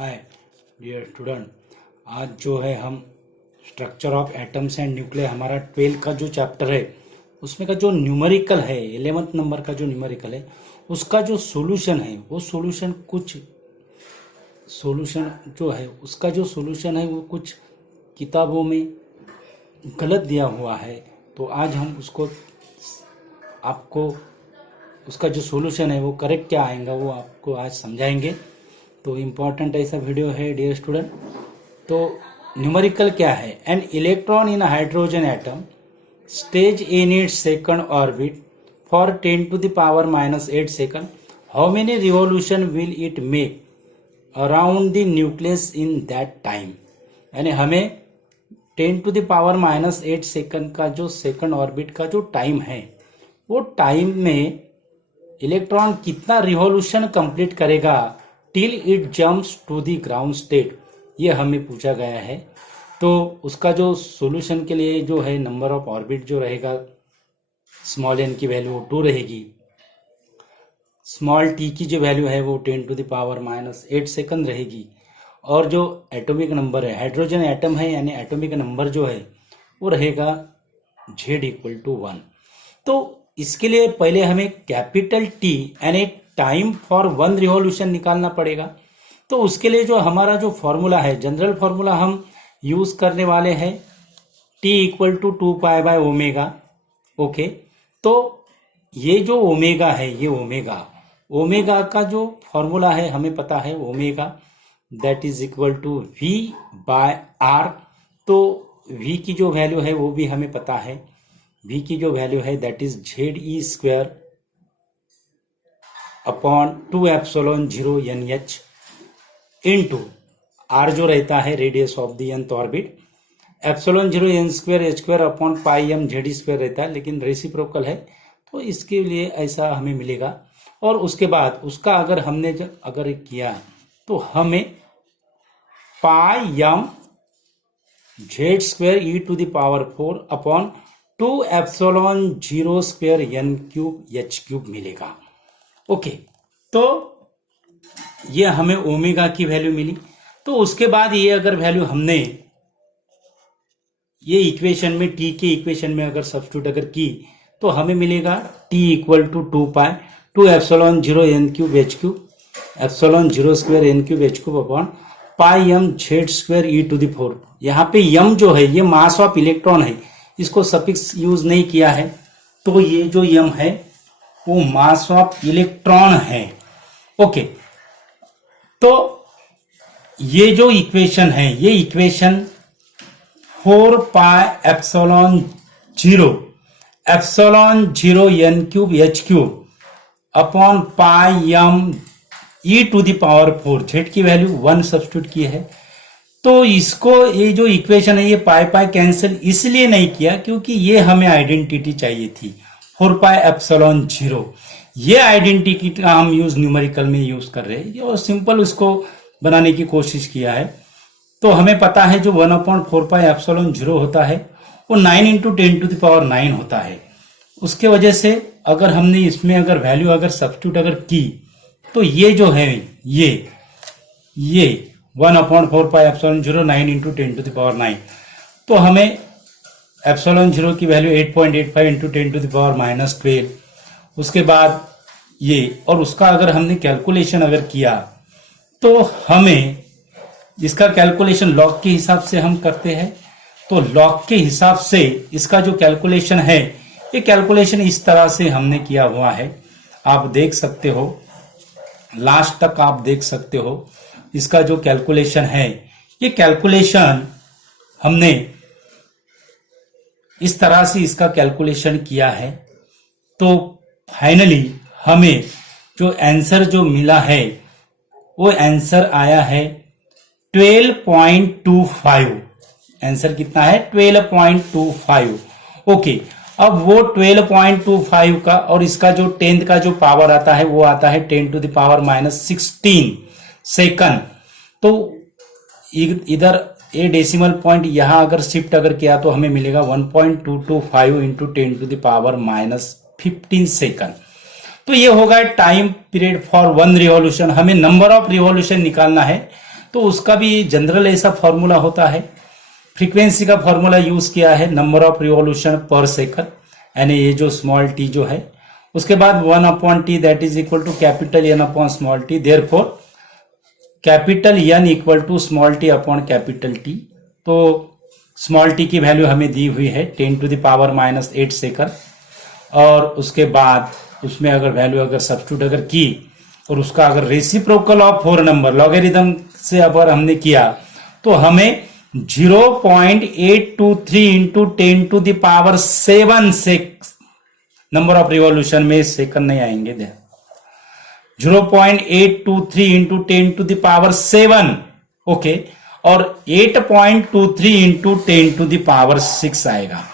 Hi dear student, आज जो है हम structure of atoms and nuclear हमारा 12 का जो चैप्टर है उसमें का जो न्यूमेरिकल है 11th नंबर का जो न्यूमेरिकल है उसका जो सॉल्यूशन है वो सॉल्यूशन जो है उसका जो सॉल्यूशन है वो कुछ किताबों में गलत दिया हुआ है। तो आज हम उसको आपको उसका जो सॉल्यूशन है वो करेक्ट क्या आएगा वो आपको आज समझाएंगे। तो इम्पॉर्टेंट ऐसा वीडियो है डियर स्टूडेंट। तो न्यूमेरिकल क्या है? An electron in hydrogen atom stage in its second orbit for 10⁻⁻8 second, how many revolution will it make around the nucleus in that time. यानी हमें 10⁻⁻8 सेकंड का जो सेकंड ऑर्बिट का जो टाइम है वो टाइम में इलेक्ट्रॉन कितना रिवॉल्यूशन कंप्लीट करेगा till it jumps to the ground state, ये हमें पूछा गया है। तो उसका जो सॉल्यूशन के लिए जो है नंबर ऑफ ऑर्बिट जो रहेगा स्मॉल एन की वैल्यू 2 रहेगी, स्मॉल टी की जो वैल्यू है वो 10⁻⁻8 सेकंड रहेगी, और जो एटॉमिक नंबर है हाइड्रोजन एटम है यानी एटॉमिक नंबर जो है वो रहेगा Z = 1। तो इसके लिए पहले हमें कैपिटल टी यानी टाइम फॉर 1 रिवॉल्यूशन निकालना पड़ेगा। तो उसके लिए जो हमारा जो फॉर्मूला है जनरल फॉर्मूला हम यूज करने वाले हैं T = 2π/ω। ओके, तो ये जो ओमेगा है ये ओमेगा का जो फॉर्मूला है हमें पता है omega that is equal to V/R। तो V की जो वैल्यू है वो भी हमें पता है, V की जो वैल्यू है that is ZE² upon 2ε0 NH into R जो रहता है radius of the nth orbit, ε0 n² upon πm Z² रहता है, लेकिन रेसिप्रोकल है तो इसके लिए ऐसा हमें मिलेगा। और उसके बाद उसका अगर हमने अगर किया तो हमें πm Z² e⁴ upon 2ε0² n³ मिलेगा। ओके, तो ये हमें ओमेगा की वैल्यू मिली। तो उसके बाद ये अगर वैल्यू हमने ये इक्वेशन में टी के इक्वेशन में अगर सब्स्टिट्यूट अगर की तो हमें मिलेगा T = 2π 2ε0 n³ ε0² n³ upon πm Z² e⁴। यहाँ पे m जो है ये मास ऑफ इलेक्ट्रॉन है, इसको सफिक्स यूज नहीं किया है, तो ये जो m है वो मास ऑफ इलेक्ट्रॉन है। ओके, तो ये जो इक्वेशन है ये equation 4πε0 n³ upon πm e⁴ Z की वैल्यू 1 सब्स्टिट्यूट की है। तो इसको ये जो इक्वेशन है ये पाई कैंसिल इसलिए नहीं किया क्योंकि ये हमें आइडेंटिटी चाहिए थी 4πε0। ये आइडेंटिटी का हम यूज न्यूमेरिकल में यूज कर रहे हैं और सिंपल उसको बनाने की कोशिश किया है। तो हमें पता है जो 1/4πε0 होता है वो 9 × 10⁹ होता है। उसके वजह से अगर हमने इसमें अगर वैल्यू अगर सब्स्टिट्यूट अगर की तो ये जो है ये 1/4πε0 9 × 10⁹, तो हमें ε0 की वैल्यू 8.85 × 10⁻⁻12। उसके बाद ये और उसका अगर हमने कैलकुलेशन अगर किया तो हमें इसका कैलकुलेशन लॉग के हिसाब से हम करते हैं। तो लॉग के हिसाब से इसका जो कैलकुलेशन है ये कैलकुलेशन इस तरह से हमने किया हुआ है, आप देख सकते हो, लास्ट तक आप देख सकते हो। इसका जो कैलकुलेशन है ये कैलकुलेशन हमने इस तरह से इसका कैलकुलेशन किया है। तो फाइनली हमें जो आंसर जो मिला है वो आंसर आया है 12.25। आंसर कितना है 12.25। ओके, अब वो 12.25 का और इसका जो 10th का जो पावर आता है वो आता है 10⁻16 सेकंड। तो इधर ये डेसिमल पॉइंट यहां अगर शिफ्ट अगर किया तो हमें मिलेगा 1.225 × 10⁻15 सेकंड। तो ये होगा टाइम पीरियड फॉर 1 रिवॉल्यूशन। हमें नंबर ऑफ रिवॉल्यूशन निकालना है तो उसका भी जनरल ऐसा फॉर्मूला होता है। फ्रीक्वेंसी का फॉर्मूला यूज किया है नंबर ऑफ रिवॉल्यूशन पर सेकंड, यानी ये जो स्मॉल टी जो है, उसके बाद 1/t that is equal to capital N upon small T, therefore capital N equal to small T upon capital T. तो स्मॉल टी की वैल्यू हमें दी हुई है 10⁻⁻8 सेकंड, और उसके बाद उसमें अगर वैल्यू अगर सब्स्टिट्यूट अगर की और उसका अगर रेसिप्रोकल ऑफ 4 नंबर लॉगरिथम से अगर हमने किया तो हमें 0.823 इंटू 10⁻7 से नंबर ऑफ रिवॉल्यूशन में सेकंड नहीं आएंगे। 0.823 इंटू 10⁻7, ओके, और 8.23 इंटू 10⁻6 आएगा।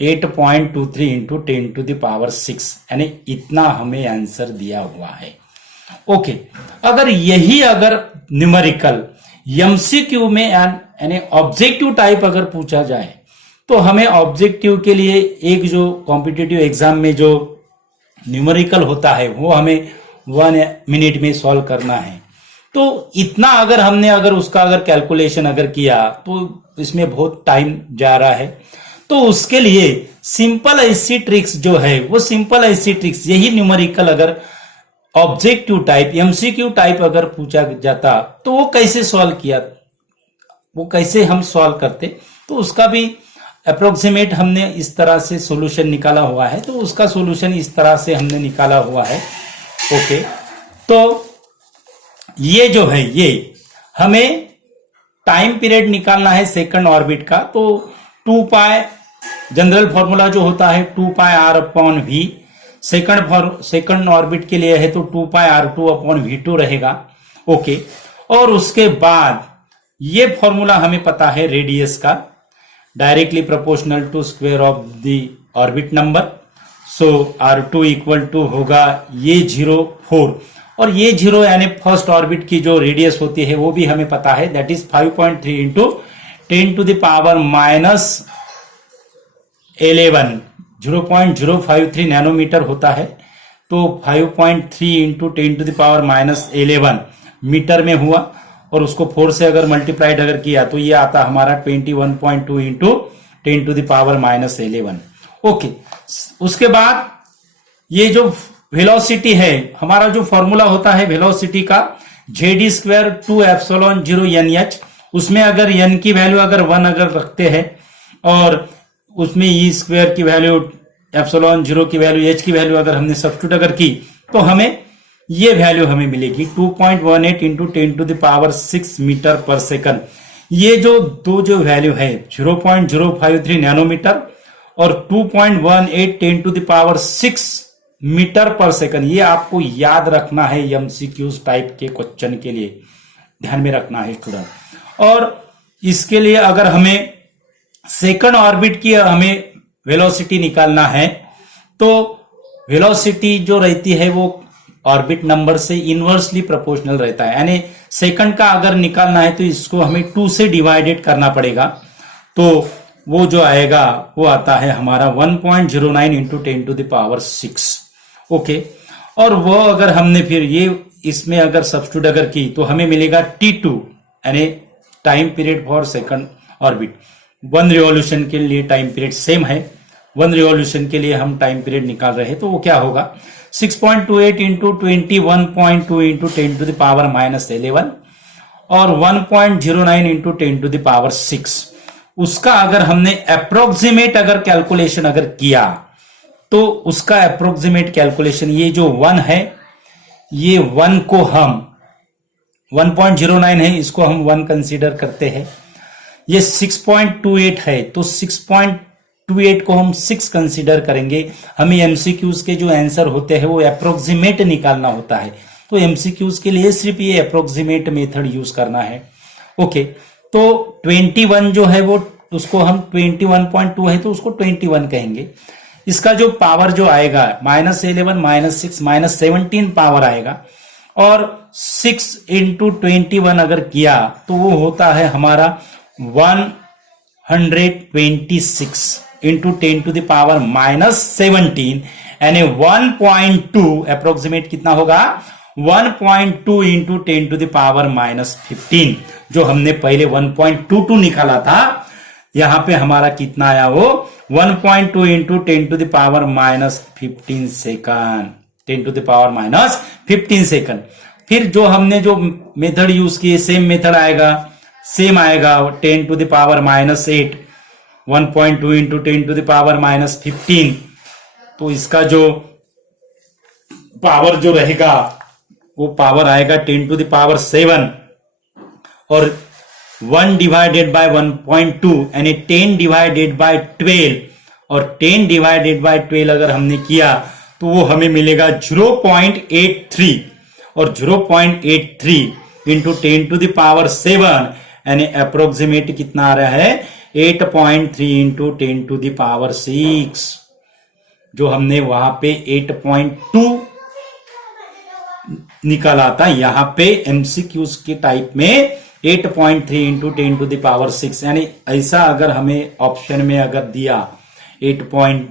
8.23 इंटू 10⁻6 यानी इतना हमें आंसर दिया हुआ है। ओके, अगर यही अगर न्यूमेरिकल एमसीक्यू में यानी ऑब्जेक्टिव टाइप अगर पूछा जाए तो हमें ऑब्जेक्टिव के लिए एक जो कॉम्पिटिटिव एग्जाम में जो न्यूमेरिकल होता है वो हमें 1 मिनट में सॉल्व करना है। तो इतना अगर हमने अगर उसका अगर कैलकुलेशन अगर किया तो इसमें बहुत टाइम जा रहा है। तो उसके लिए सिंपल ऐसी ट्रिक्स जो है वो सिंपल ऐसी ट्रिक्स यही न्यूमेरिकल अगर ऑब्जेक्टिव टाइप एमसीक्यू टाइप अगर पूछा जाता तो वो कैसे सॉल्व किया, वो कैसे हम सॉल्व करते, तो उसका भी अप्रोक्सीमेट हमने इस तरह से सॉल्यूशन निकाला हुआ है। तो उसका सॉल्यूशन इस तरह से हमने निकाला हुआ है। ओके, तो ये जो है ये हमें टाइम पीरियड निकालना है सेकंड ऑर्बिट का। तो 2 पाई जनरल फॉर्मूला जो होता है 2 pi R upon V, second orbit के लिए है तो 2 पाई R2 अपॉन V2 रहेगा। ओके, और उसके बाद ये फॉर्मूला हमें पता है रेडियस का, directly proportional to square of the orbit number. So R2 equal to होगा ये 0.4, और ये 0 यानी फर्स्ट ऑर्बिट की जो रेडियस होती है वो भी हमें पता है, दैट इज 5.3 इंटू 10⁻11 0.053 नैनोमीटर होता है। तो 5.3 इंटू 10⁻11 मीटर में हुआ, और उसको 4 से अगर मल्टीप्लाइड अगर किया तो ये आता हमारा 21.2 इंटू 10⁻11। ओके, उसके बाद ये जो वेलोसिटी है, हमारा जो फॉर्मूला होता है वेलोसिटी का Z² 2ε0 NH, उसमें अगर n की वैल्यू अगर 1 अगर रखते हैं और उसमें E² की वैल्यू ε0 की वैल्यू h की वैल्यू अगर हमने सब्स्टिट्यूट अगर की तो हमें ये वैल्यू हमें मिलेगी 2.18 इंटू 10⁻6 मीटर पर सेकंड। ये जो दो जो वैल्यू है 0.053 नैनोमीटर और 2.18 10⁻6 मीटर पर सेकंड, ये आपको याद रखना है एमसीक्यूज टाइप के क्वेश्चन के लिए, ध्यान में रखना है स्टूडेंट। और इसके लिए अगर हमें सेकंड ऑर्बिट की हमें वेलोसिटी निकालना है तो वेलोसिटी जो रहती है वो ऑर्बिट नंबर से इनवर्सली प्रोपोर्शनल रहता है, यानी सेकंड का अगर निकालना है तो इसको हमें 2 से डिवाइडेड करना पड़ेगा। तो वो जो आएगा वो आता है हमारा 1.09 इंटू 10⁻6। ओके, और वो अगर हमने फिर ये इसमें अगर सब्स्टिट्यूट अगर की तो हमें मिलेगा T2 यानी time period for second orbit. 1 revolution के लिए टाइम पीरियड सेम है, 1 रिवॉल्यूशन के लिए हम टाइम पीरियड निकाल रहे हैं तो वो क्या होगा 6.28 इंटू 21.2 इंटू 10⁻11 और 1.09 इंटू 10⁻6। उसका अगर हमने अप्रोक्सीमेट अगर कैलकुलेशन अगर किया तो उसका अप्रोक्सीमेट कैलकुलेशन ये जो 1 है, ये 1 को हम 1.09 है, इसको हम 1 कंसीडर करते हैं। ये 6.28 है तो 6.28 को हम 6 कंसीडर करेंगे। हमें एमसीक्यूज के जो आंसर होते हैं वो अप्रोक्सीमेट निकालना होता है, तो एमसीक्यूज के लिए सिर्फ ये अप्रोक्सीमेट मेथड यूज करना है। ओके, तो 21 जो है वो उसको हम 21.2 है तो उसको 21 कहेंगे। इसका जो पावर जो आएगा -11 -6 -17 पावर आएगा, और 6 इंटू 21 अगर किया तो वो होता है हमारा 126 इंटू 10⁻17 यानी 1.2 अप्रोक्सीमेट कितना होगा 1.2 इंटू 10⁻⁻15 जो हमने पहले 1.22 निकाला था, यहां पे हमारा कितना आया वो 1.2 इंटू 10⁻⁻15 सेकंड, 10⁻⁻15 सेकंड। फिर जो हमने जो मेथड यूज किए सेम मेथड आएगा, सेम आएगा 10⁻⁻8 1.2 इंटू 10⁻⁻15। तो इसका जो पावर जो रहेगा वो पावर आएगा 10⁻7 और 1 डिवाइडेड बाय 1.2 यानी 10 डिवाइडेड बाय 12 और 10 डिवाइडेड बाय 12 अगर हमने किया तो वो हमें मिलेगा 0.83 और 0.83 इंटू 10⁻7 यानी अप्रोक्सीमेट कितना आ रहा है 8.3 इंटू 10⁻6 जो हमने वहां पे 8.2 निकाला था, यहां पे एमसीक्यूज के टाइप में 8.3 इंटू 10⁻6 यानी ऐसा अगर हमें ऑप्शन में अगर दिया 8 पॉइंट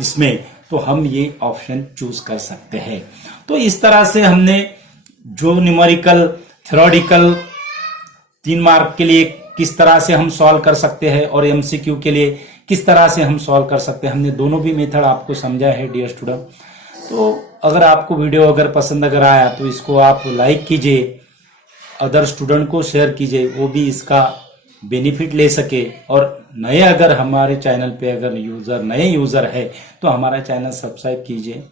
इसमें तो हम ये ऑप्शन चूज कर सकते हैं। तो इस तरह से हमने जो न्यूमेरिकल थ्योरेटिकल 3 मार्क के लिए किस तरह से हम सॉल्व कर सकते हैं और एमसीक्यू के लिए किस तरह से हम सॉल्व कर सकते हैं, हमने दोनों भी मेथड आपको समझा है डियर स्टूडेंट। तो अगर आपको वीडियो अगर पसंद अगर आया तो इसको आप लाइक कीजिए, अदर स्टूडेंट को शेयर कीजिए, वो भी इसका बेनिफिट ले सके। और नए अगर हमारे चैनल पे अगर नए यूजर है तो हमारा चैनल सब्सक्राइब कीजिए।